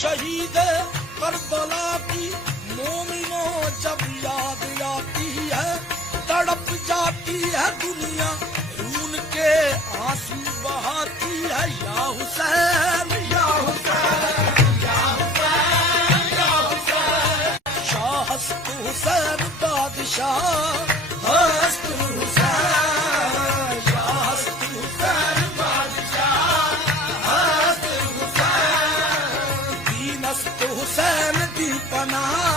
शहीद करबला की मोमिनों जब याद आती है, तड़प जाती है दुनिया, खून के आंसू बहाती है। या हुसैन या हुसैन या हुसैन या हुसैन, शाह हस्त हुसैन बादशाह हस्त हुसैन, शाह हस्त हुसैन बादशाह हस्त हुसैन, दीन हस्त हुसैन दी पनाह